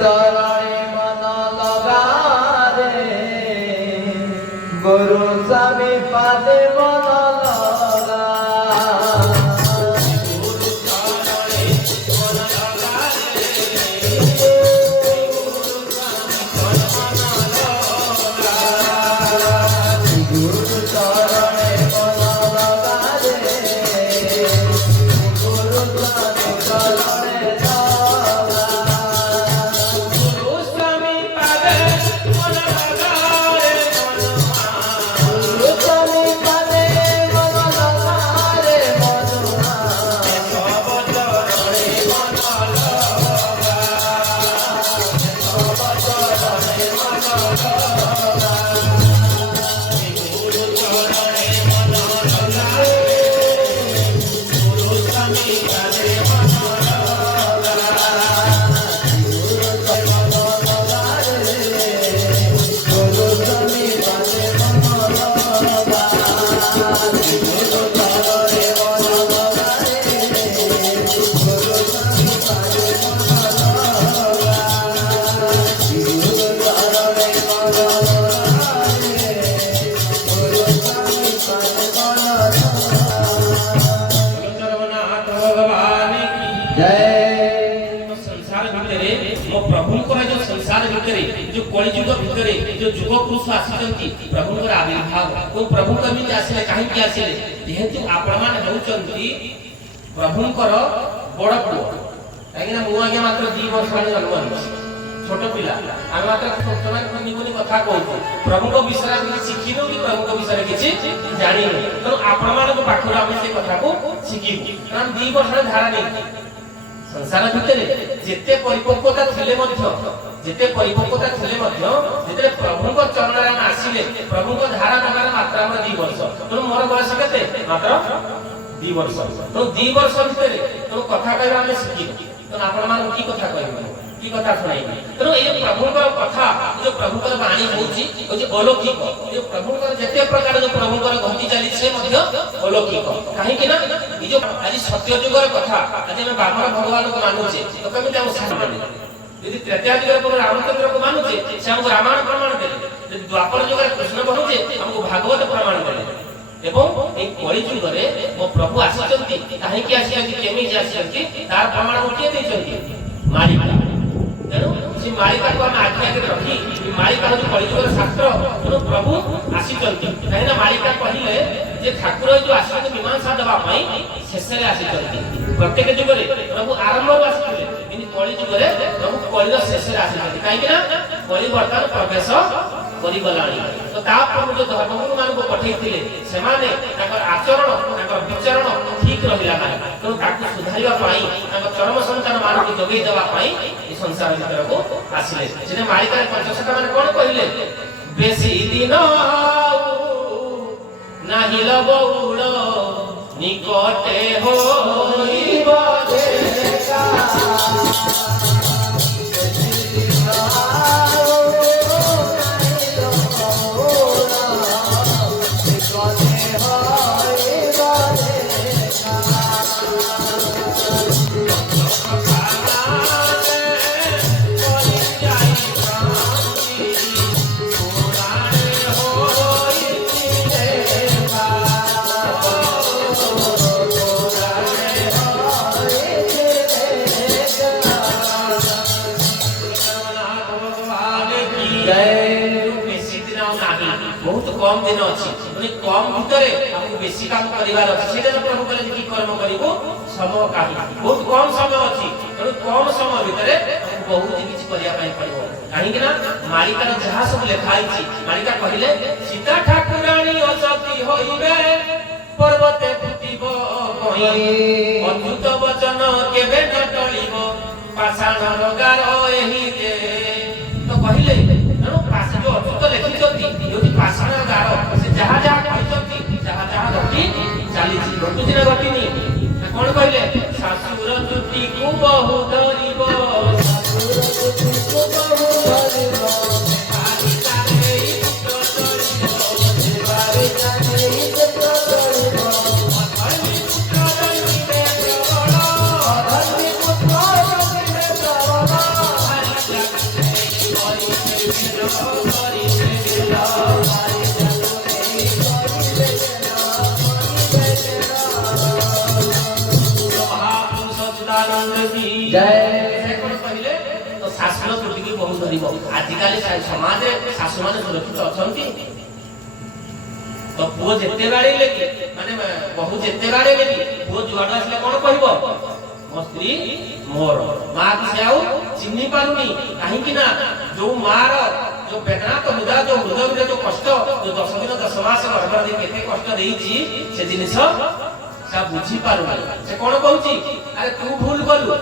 চরণে মন লগা রে, গুরু স্বামী পাদে মন লগা। जो कलिजुग भितर जो जुग पुरुष आसी प्रभु आविर्भाव को प्रभु कमी आसिले कहीं आसिले जेहेतु आपण माने होउचंती प्रभुंकर बड़ पुओ कहीं मु आगे मात्र 2 वर्ष वाली जन्म होइछि छोट पिला हम मात्र छोटना कुनी कुनी कथा कहू प्रभु को विषय में शिखिनु कि प्रभु को विषय किछि जानिनु तो आपण मानको पाखर हम से कथा को शिखिबु कारण 2 वर्ष धारा नहीं संसार भितर जेते परिपक्वता थिले मध्य जेते परिपक्वता थिले मध्य जेते प्रभु को चरण रे आसीले प्रभु को धारा नगर मात्रा में 2 वर्ष तो मोर बयस केते मात्र 2 वर्ष तो 2 वर्ष भितर तो कथा कहबा हम शिखि तो आपण मान की कथा कहबा की कथा सुनाई तो ए प्रभु को कथा जो प्रभु को वाणी होची ओ जे अलौकिक जो प्रभु को जेते प्रकार जो प्रभु को गति चली से मध्य अलौकिक काहे कि ना ई जो आज सत्य युगर कथा आज हम बाबर भगवान को मानुचे तो कभी हम सामने यदि त्रेता युग पर रामचंद्र को मानुचे से हमको रामायण प्रमाण देले यदि द्वापर युग कृष्ण मानुचे हमको भागवत प्रमाण देले एवं ए कलि युग रे मो प्रभु आसीचंती काहे कि आसीचंती केमी आसीचंती तार प्रमाण को के देचंती मालिका तेणु से मालिका को हम आज्ञा के रखी मालिका जो कलि युग शास्त्र तेणु प्रभु आसीचंती काहे ना मालिका कहिले जे ठाकुर जो आसीचंती मीमांसा दबा पई शेषरे आसीचंती प्रत्येक युग रे प्रभु आरंभ आसीले किंतु कलि युग रे प्रभु कलिर शेषरे आसीचंती काहे कि ना कलि वर्तमान प्रवेश करि गलाणी तो ता प्रभु जो धर्मगुरु मान को पठैथिले से माने ताकर आचरण ताकर विचरण ठीक रहिला ना तो ताकु सुधारिबा पई ताकर चरम संतान मान को जोगै देबा पई ई संसार भीतर को आसीले जेने मालिका पंचसखा माने कोन कहिले बेसी दिन नाही लबौल निकटे होइबो देखा बहुत कम दिन अच्छी माने कम भितरे हमको बेसी काम करिवार अछि सेटा प्रभु कहले की कर्म करिवो समय काहि बहुत कम समय अछि तेणु कम समय भितरे हमको बहुत किछ करिया पई पड़िबो काहे कि ना मालिका जहा सब लेखाई छी मालिका कहिले सीता ठाकुरानी असती होइबे पर्वते फुटिबो कहि अद्भुत वचन केबे न टलिबो पाषाण रगार एही दे तो कहिले तेणु पाषाण जो अद्भुत लेखिछथि योति पाषाण रगार से जहा जहा कहिछथि जहा जहा गति चाली छी गति न गति नी कोन कहिले सासुर चुटी को बहु धरिबो सासुर चुटी को बहु धरिबो आदि तारे पुत्र धरिबो देवारे तारे पुत्र धरिबो अधर्मी पुत्र धरिबे प्रबल अधर्मी पुत्र धरिबे प्रबल शासन त्रुटि बहुत धरब आजिकल समाज शाशु मैंने सुरक्षित अच्छा तो पुओ जिते बाड़े माने बहु जिते बाड़े पुओ जुआड़ आसले कौन कह मो स्त्री मोर माँ को से चिन्ह पारुनी कहीं जो मार जो वेदना तो हृदय जो हृदय जो कष्ट जो 10 दिन 10 मास गर्भर केते कष्ट देइछि से जिनिस से बुझी पारुनी से कौन कहूची अरे तू भूल कलु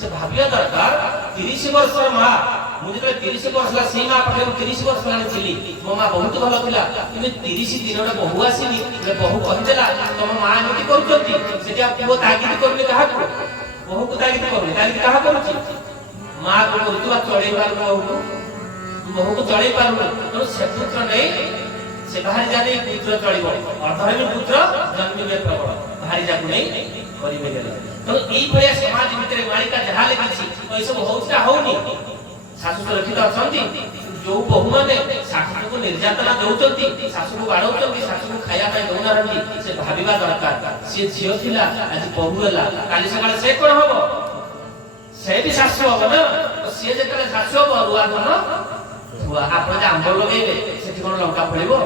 से भाबिया दरकार 30 वर्ष माँ मुझे 30 वर्ष ला सीमा पाखे 30 वर्ष लाने छिली मो माँ बहुत भलो थिला कि 30 दिन रे बहु आसीनी रे बहु कहदेला तुम माँ एमती करछंती सेटा पुओ तागिद करले कहा को बहु को तागिद करले तागिद कहा करूची माँ को तू चढ़े पार बहु को चढ़े पार तो से पुत्र नहीं से बाहर जाने पुत्र चढ़िबो अधर्मी पुत्र जन्मिबे प्रबल बाहर जाकु नहीं करिबे गेला तो एई भया समाज भितरे मालिका जहा लेकिछि तो ए सब होउता होउनी शाशु सुरक्षित अछंती जो बहु माने शाशु को निर्यातना दउचंती शाशु को बाडौचंती शाशु को खाया पाई दउनारंती से भाबिबा दरकार से झियो थिला आज बहु होला काली सकाळे से कोन होबो से भी शाशु होबो ना तो से जेतले शाशु होबो रुआ धन हुआ आपण जे आंब लगेबे सेठी कोन लंका फळिबो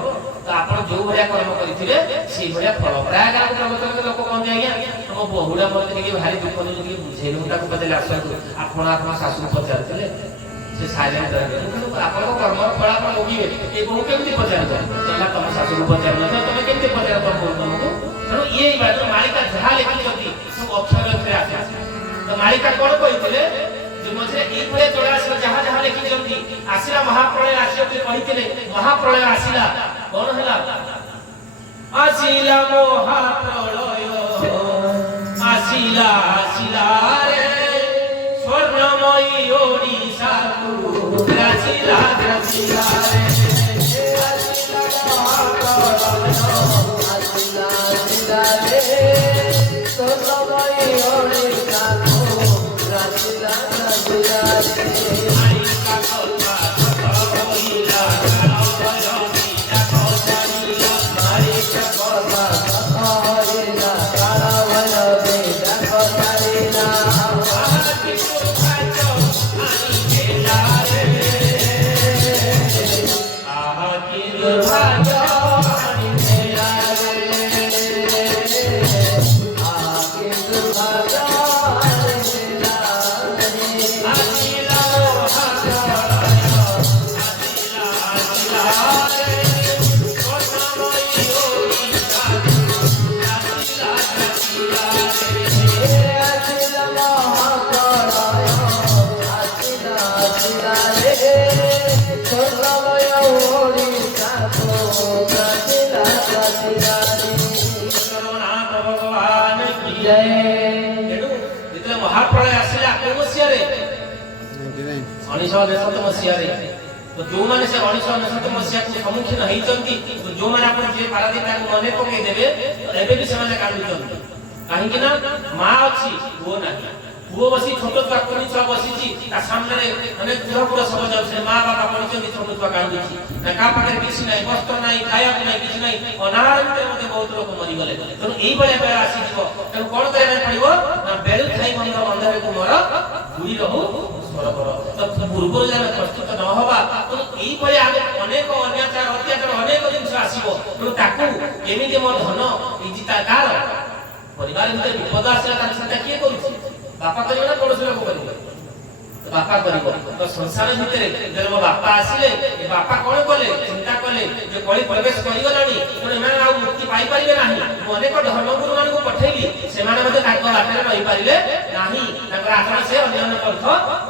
तो आपण जो भया कर्म करिथिले से भया फल प्राय गाम प्रवचन लोक कोन आज्ञा हम बहुडा मते के भारी दुख दउ के बुझेलु ताको बदले आशा आपण आपण शाशु पचारथिले से साइलेंट रहे आपण को कर्म फल आपण भोगिबे ए बहु केमति पचार तला तम शाशु को पचार न तमे केमति पचार तो तुमको तो ये बात मालिका जहा लेकिन जति सब अक्षर अक्षर आसे तो मालिका कोन कहिथिले जो मझे एक भले चौरासी जहा जहा लेकिन जति आसिला महाप्रलय आसियो के कहिथिले महाप्रलय आसिला कोन हला आसिला महाप्रलय आसिला आसिला रे स्वर्णमयी ओडिसा को रासिला रासिला रे आसिला महाप्रलय आसिला आसिला रे स्वर्णमयी ओडिसा को रासिला रासिला रे आइका कल्पा होइला काळभैरवी जाको आइका कल्पा होइला काळभैरवी जाको तारिला आकी पुखाचो आनी गेला रे आकी दुर्भाग्य आनी गेला रे आकी दुर्भाग्य आनी गेला रे आसिला महाप्रलय आसिला आसिला रे स्वर्णमयी ओडिसा आसिला आसिला रे आसिला महाप्रलय आसिला आसिला रे स्वर्णमयी ओडिसा को आसिला आसिला रे सर्वनाथ भगवान की जय इतने महाप्रलय आसिला कोन मसिया रे 1999 मसिया रे तो जो माने से 1999 मसिया को सम्मुखीन होइचंती तो जो माने आपण जे पारादी ताको मने पके देबे एबे भी समाने काढुचंती काहे कि ना मां अछि वो नाही वो बसी छोटो काकुनी छ बसीची ता सामने रे अनेक पूरा सब जाउछे मां बाबा पडिचंती छोटो छुआ काढुची ना का पाखे किछि नाही वस्त्र नाही खाया नाही किछि नाही अनाहार भितर मते बहुत लोक मरि गले तो एई बळे बेला आसी जिवो तो कोन करे पड़िबो ना बेलु खाई मंद अंधारे को मोर गुडी रहू बरोबर तो पूर्व जाने प्रस्तुत न होबा तो एई बळे आगे अनेक अन्याचार अत्याचार अनेक जिंस आसीबो तो ताकू केमिति मो धन इजिता कार परिवार भितर विपद आसला ता चिंता किए करूची बापा करियो ना पड़ोस लोक करियो तो बापा करियो तो संसार भितरे जब बापा आसिले ए बापा कोन कले चिंता कले जे कली प्रवेश करियो लानी तो एमाने आ मुक्ति पाई परिबे नाही अनेक धर्मगुरु मान को पठेली से माने मते ताको बाटरे रहि परिले नाही ताकर आचरण से अन्य अर्थ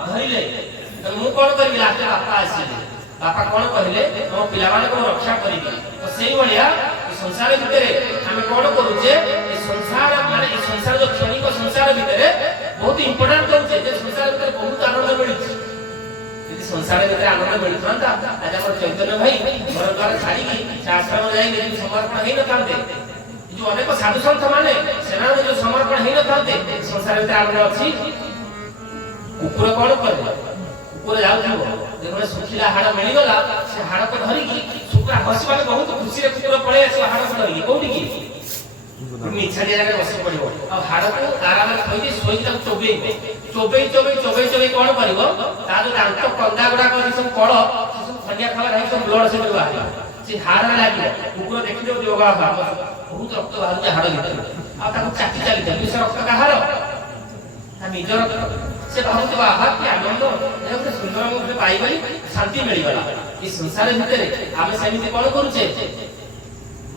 धरिले तो मु कोन करबी लाटे बापा आसिले बापा कोन कहले हम पिला माने को रक्षा करिबी तो सेई बलिया संसार भितरे हम कोन करूचे ए संसार माने ए संसार जो क्षणिक संसार भितरे बहुत इंपोर्टेंट होचे जे संसार भितरे बहुत आनंद मिलुची यदि संसार भितरे आनंद मिलथांता आज हमर चैतन्य भाई घर द्वार छाड़ी की आश्रम जाई यदि समर्पण हेइ न थांते जो अनेक साधु संत माने सेना में जो समर्पण हेइ न थांते संसार भितरे आनंद अछि कुकुर कोन करे कुकुर जाउ देखो सुखिला हाड़ मिलगला से हाड़ को धरिकी शुक्र हसबार बहुत खुशी रे कुकुर पळे आसी हाड़ को धरिकी कोठी की इच्छा जगह बसी पड़ो आ हाड़ को आराम रे थई सोई तक चोबे कोन करबो ता जो दांत कंदा गुडा कर सब कळ सब खंडिया खावा रही सब ब्लड से बाहर से हाड़ लागि कुकुर देखि दो योगा बहुत रक्त बाहर जे हाड़ भीतर आ ताको चाटी चाली दे से रक्त का हाड़ हम निजर से बहुत बाहर के आनंद एते सुंदर मुझे पाई गई शांति मिल गला इस संसार भीतर आमे समिति कोन करूचे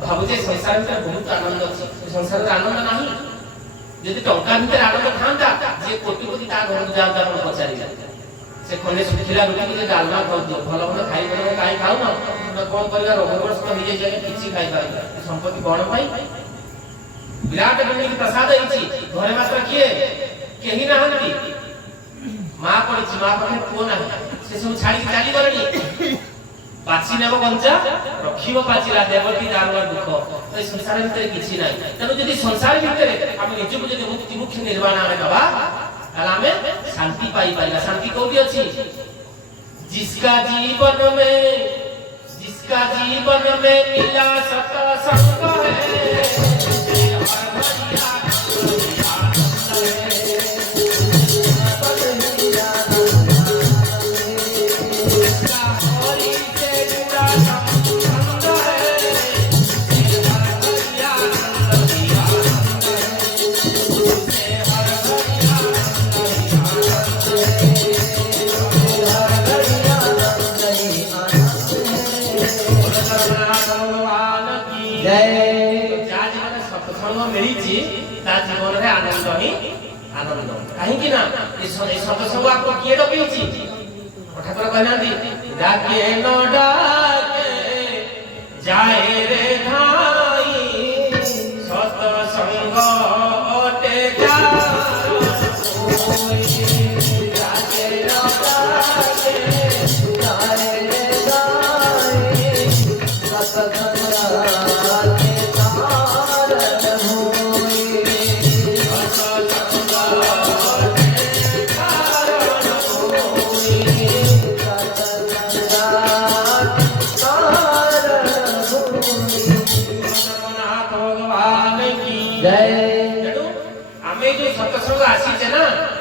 भाबुचे संसार भीतर बहुत आनंद अछि संसार रे आनंद नाही यदि टंका भीतर आनंद थांता जे कोटी ता घर जाम जाम पचारी से कोने सुखिला रोटी के डालना खाउ दियो भलो भलो खाई भलो काई खाउ न कोन परिवार रोगग्रस्त हो जे जे किछि खाई पाइ संपत्ति कोन पाई विराट गणनी की प्रसाद अछि घरे मात्र किए केही नाहंती मां पड़ी मां पाखे पुओ नाही से सब छाड़ी चाली गरनी पाची नेब कंचा रखिबो पाचिला देवती दारुआ दुख तो संसार भीतर किछि नाही तनो यदि संसार भीतर हम निजको यदि मुक्ति मुख्य निर्वाण आने बाबा ताला हमें शांति पाई पाइला शांति कोठी अछि जिसका जीवन में मिला सत्संग है आनंद ही आनंद कहीं ना सत्संग आपको किए डकैछि ठाकुर कहनांती डाके न डाके जाए रे धाई सत्संग ओटे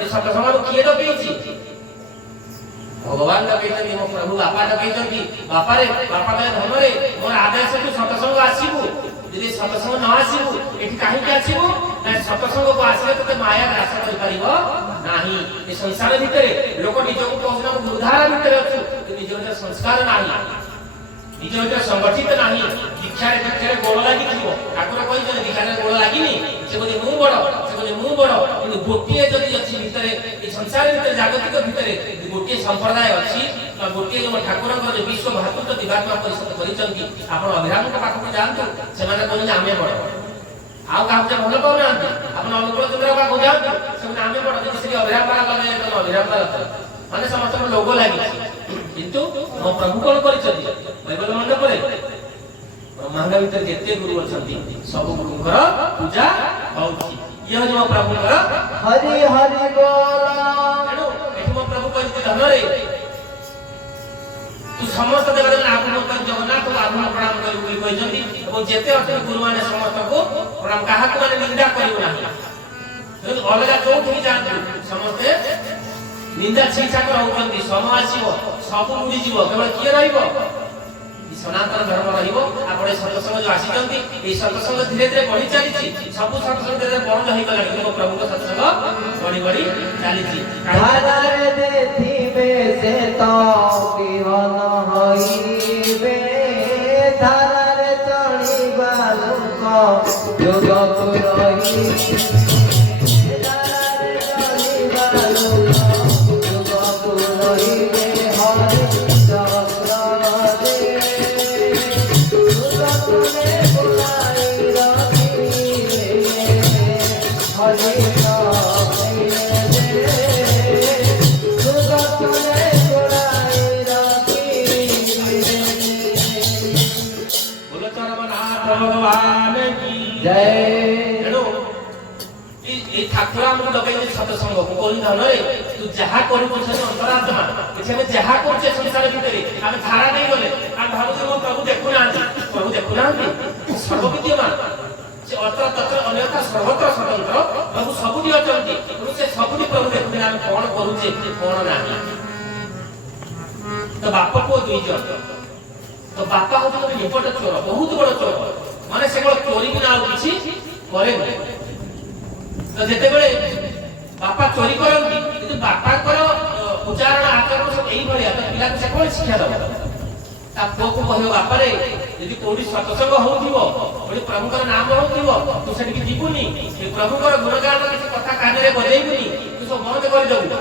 सत्संग किए डकैछि भगवान डकैछि मो प्रभु बापा डकैछि बापा रे बापा के धन रे मोर आदेश तू सत्संग आसीबू यदि सत्संग न आसीबू एठी काहे के आसीबू ना सत्संग को आसीले तते माया ग्रास कर परिबो नाही ए संसार भीतर लोक निजो को कहना बुधारा भीतर अछु निजो संस्कार नाही निजो संगठित नाही दीक्षा रे गोड़ लागि थिबो ठाकुर कहि जे दीक्षा रे गोड़ लागिनी से बोले मु बड़ किंतु गोटे जदि अछि भितरे ए संसार भीतर जागतिक भितरे गोटे संप्रदाय अछि गोटे जो ठाकुर जो विश्व भातृत्व दिवात्मा परिषद करिसंती आपण अभिराम के पाख को जानतो सेमाने कहले आमे बड़ आउ काम जे भलो पाउ ना आपण अनुकूल चंद्र पाख को जानतो सेमाने आमे बड़ जे श्री अभिराम पारा लगे तो अभिराम पारा माने समस्त लोगो लागि किंतु मो प्रभु कोन करिसंती बाइबल मंडप रे ब्रह्मांड भीतर जेते गुरु अछंती सब गुरुकर पूजा होउची यह जो प्रभु का हरि हरि बोला एनो एठो प्रभु कहते धन रे तू समस्त देवता आपन पर जगन्नाथ को आपन प्रणाम करू बोली कहजंती और जेते अथि गुरु माने समस्त को प्रणाम काहा को माने निंदा करियो नाही जो अलगा जोठी जानतु समस्त निंदा छीछा कर होउचंती सम आसीबो सब उडी जीवो केवल किए रहिबो सनातन धर्म रहिबो आपण सत्संग जो आसीचंती ए सत्संग धीरे धीरे बढ़ी चलीची सब सत्संग धीरे बंद होई गला कि प्रभु का सत्संग बढ़ी बढ़ी चलीची धारे देखिबे से तो विहन होइबे धारे चढ़ी बालुक जोग रही धारे चढ़ी बालुक जोग रहिबे हरि भगवान की जय। ठाकुर हमको डकैले सत्संग को कोन धन रे तू तू जहा करू छ अंतरात्मा एछे में जहा करछे संसार भितरे हम धारा नहीं गले हम भाबु मो प्रभु देखु ना सर्वविद्यमान से अत्र तत्र अन्यथा सर्वत्र स्वतंत्र प्रभु सबुदी अचंती से सबुदी प्रभु देखु हम कोन करूछे कोन नाही तो बाप को दुई जन तो बापा होतो तो निपट चोर बहुत बड़ चोर माने से चोरी भी ना किछि करे तो जेते बेले बापा चोरी करंती किंतु बापा उच्चारण आचरण सब एई भलिया तो पिला से कोन शिक्षा दबो ता पुओ को कहयो बापा रे यदि कोडी सत्संग होउथिबो कोडी प्रभुकर नाम होउथिबो तू सेठी जीवुनी ए प्रभुकर गुणगान किछि कथा काने रे बजेइबुनी तू सब बंद कर दबु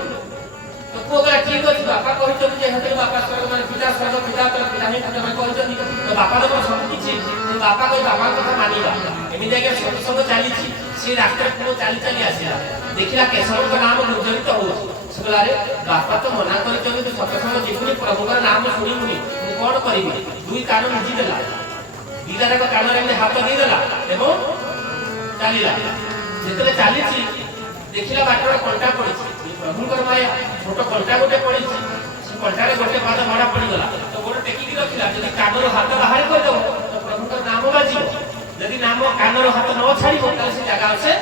तो पुओ गला ठीक अछि बापा कहितो जे हेते बापा स्वर्ग माने पिता स्वर्ग पिता तो पिता ही तमे कहितो तो बापा तो सब किछि तो बापा कहि बापा कथा मानिबा एमि जाके सत्संग चालीछि से रास्ता पुओ चाली चाली आसीला देखिला केशव का नाम गुजरित हो सकला रे बापा तो मना करि तो सत्संग जीवुनी प्रभुकर नाम सुनिबुनी कोन करिबी दुई कान मुजी देला दीदार को कान रे हाथ दे देला एवं चालीला जेतले चालीछि देखिला बाटर कंटा पड़िछि प्रभुकर माया छोट कंटा गोटे पड़िछि से कंटा रे गोटे पाद माडा पड़ी गला तो गोटे टेकी की रखिला यदि कान रो हाथ बाहर कर दो तो प्रभुकर नाम बाजी यदि नाम कान रो हाथ न छाड़ी को से जगह से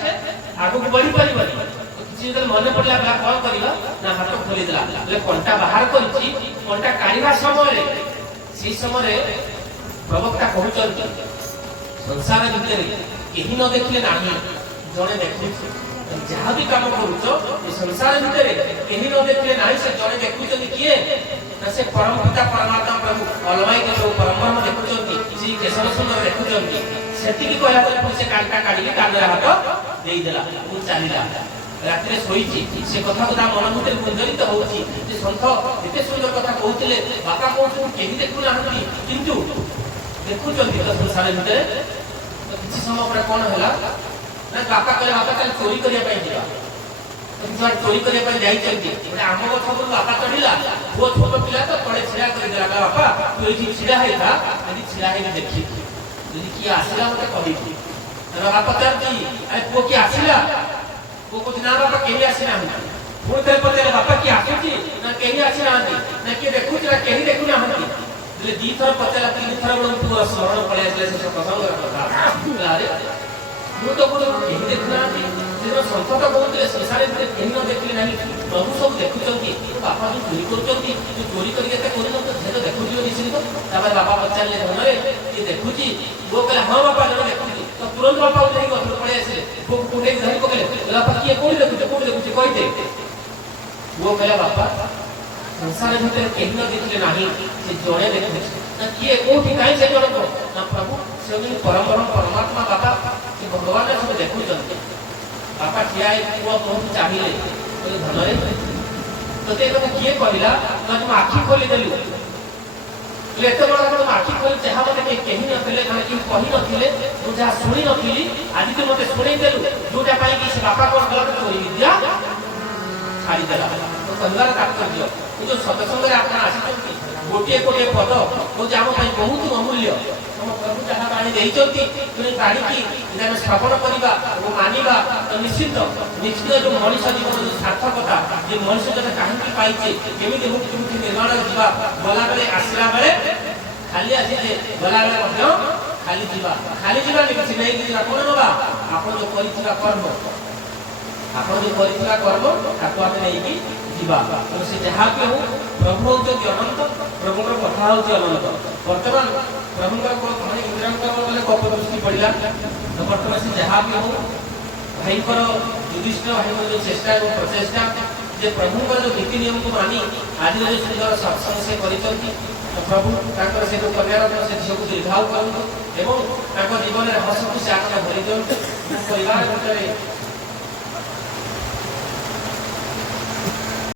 आगु को बढ़ी परिबनी किछि जल मन पड़ला बला कोन करिला ना हाथ खोली देला ले कंटा बाहर करिछि कंटा काढिबा समय से समय प्रवक्ता कहउचंती संसार भितर केही न देखले नाही जणे देखु जहा भी काम करूचो ए संसार भितर केही न देखले नाही से जणे देखुचंती किए ना से परम पिता परमात्मा प्रभु अलवाई के जो परम ब्रह्म देखुचंती श्री केशव सुंदर देखुचंती सेति की कहला तो से कांटा काढी कान रे हाथ देई देला उ चालीला रात्रे सोईची से कथा को मन भीतर गुंजरित होउची जे संत एते सुंदर कथा कहउतिले बापा कहउछु केही देखु नाहंती किंतु देखुचंती तो संसार भितर तो किछि समय पर कोन होला ना बापा कहले बापा चल चोरी करिया पई दिया तो किछि चोरी करिया पई जाई चंती बडे आम कथा को बापा चढ़िला वो छोट पिला तो पड़े छिड़ा कर देला बापा तू एठी छिड़ा है था यदि छिड़ा है देखि यदि की आसीला मते कहि तो बापा चढ़ती अरे को की आसीला को कुछ ना बापा केही आसी ना पुणी थे पते बापा की आसुची ना केही आसी ना ना के देखु ना केही देखु ना हंती ले दी थर पते तीन थर बन पूरा स्मरण पड़े आले से प्रसंग कथा अरे मु तो को केही देखु ना जे संत तो कहउतले संसार में केही न देखले नाही प्रभु सब देखुचंती बापा जो चोरी करचंती जो चोरी करी केते कोन तो जे तो देखुजियो निश्चित तापर बापा पचारले धन रे ये देखुची वो कहला हां बापा जने देखुची तो तुरंत बापा उठे गो पड़े आसे को कोडे धरि पकले बापा किए कोन देखुची कहि दे वो कहला बापा संसार भीतर केही न देखले नाही से जणे देखुची ना किए कोठी काई से जण को ना प्रभु से परम परमात्मा बापा से भगवान सब देखुचंती बापा ठियाए को बहुत चाहिए तो धन रे तो ते कथा किए कहला ना तुम आखी खोली देलु ले एते बड़ा तुम आखी खोली चाहा मते केही न फेले ना कि कहि नथिले मु जा सुनी नथिली आज तू मते सुनै देलु जोटा पाई कि से बापा कोन गलत चोरी विद्या छाड़ी देला तो कहलार तात्पर्य जो सत्संग रे आपण आसीचंती गोटे पद को जाम पाई बहुत अमूल्य हम प्रभु जहा बाणी देइचंती तुनी बाणी की इदान श्रवण करिबा ओ मानिबा तो निश्चित जो मनुष्य जीवन जो सार्थकता जे मनुष्य जने काहे पाइचे केमिति मुक्ति निर्माण जीवा बोला बेले आसला बेले खाली आसी जे बोला बेले मध्य खाली जीवा किछि नै कि कोन नबा आपण जो करिथिबा कर्म ताको आपण नै कि जीवा तो से जहा के हो प्रभु जो अनंत प्रभुर कथा हो अनंत वर्तमान प्रभुकर को माने इंद्रन को बोले कप दृष्टि पड़िला तो वर्तमान से जहा भी हो भाई कर युधिष्ठिर भाई जो चेष्टा और प्रचेष्टा जे प्रभुकर जो नीति नियम को मानी आज जो सुंदर सत्संग से करितंती तो प्रभु ताकर से कल्याण से सब दीर्घायु करंतु एवं ताको जीवन रे हस खुशी आशा भरि दियंतु परिवार भीतर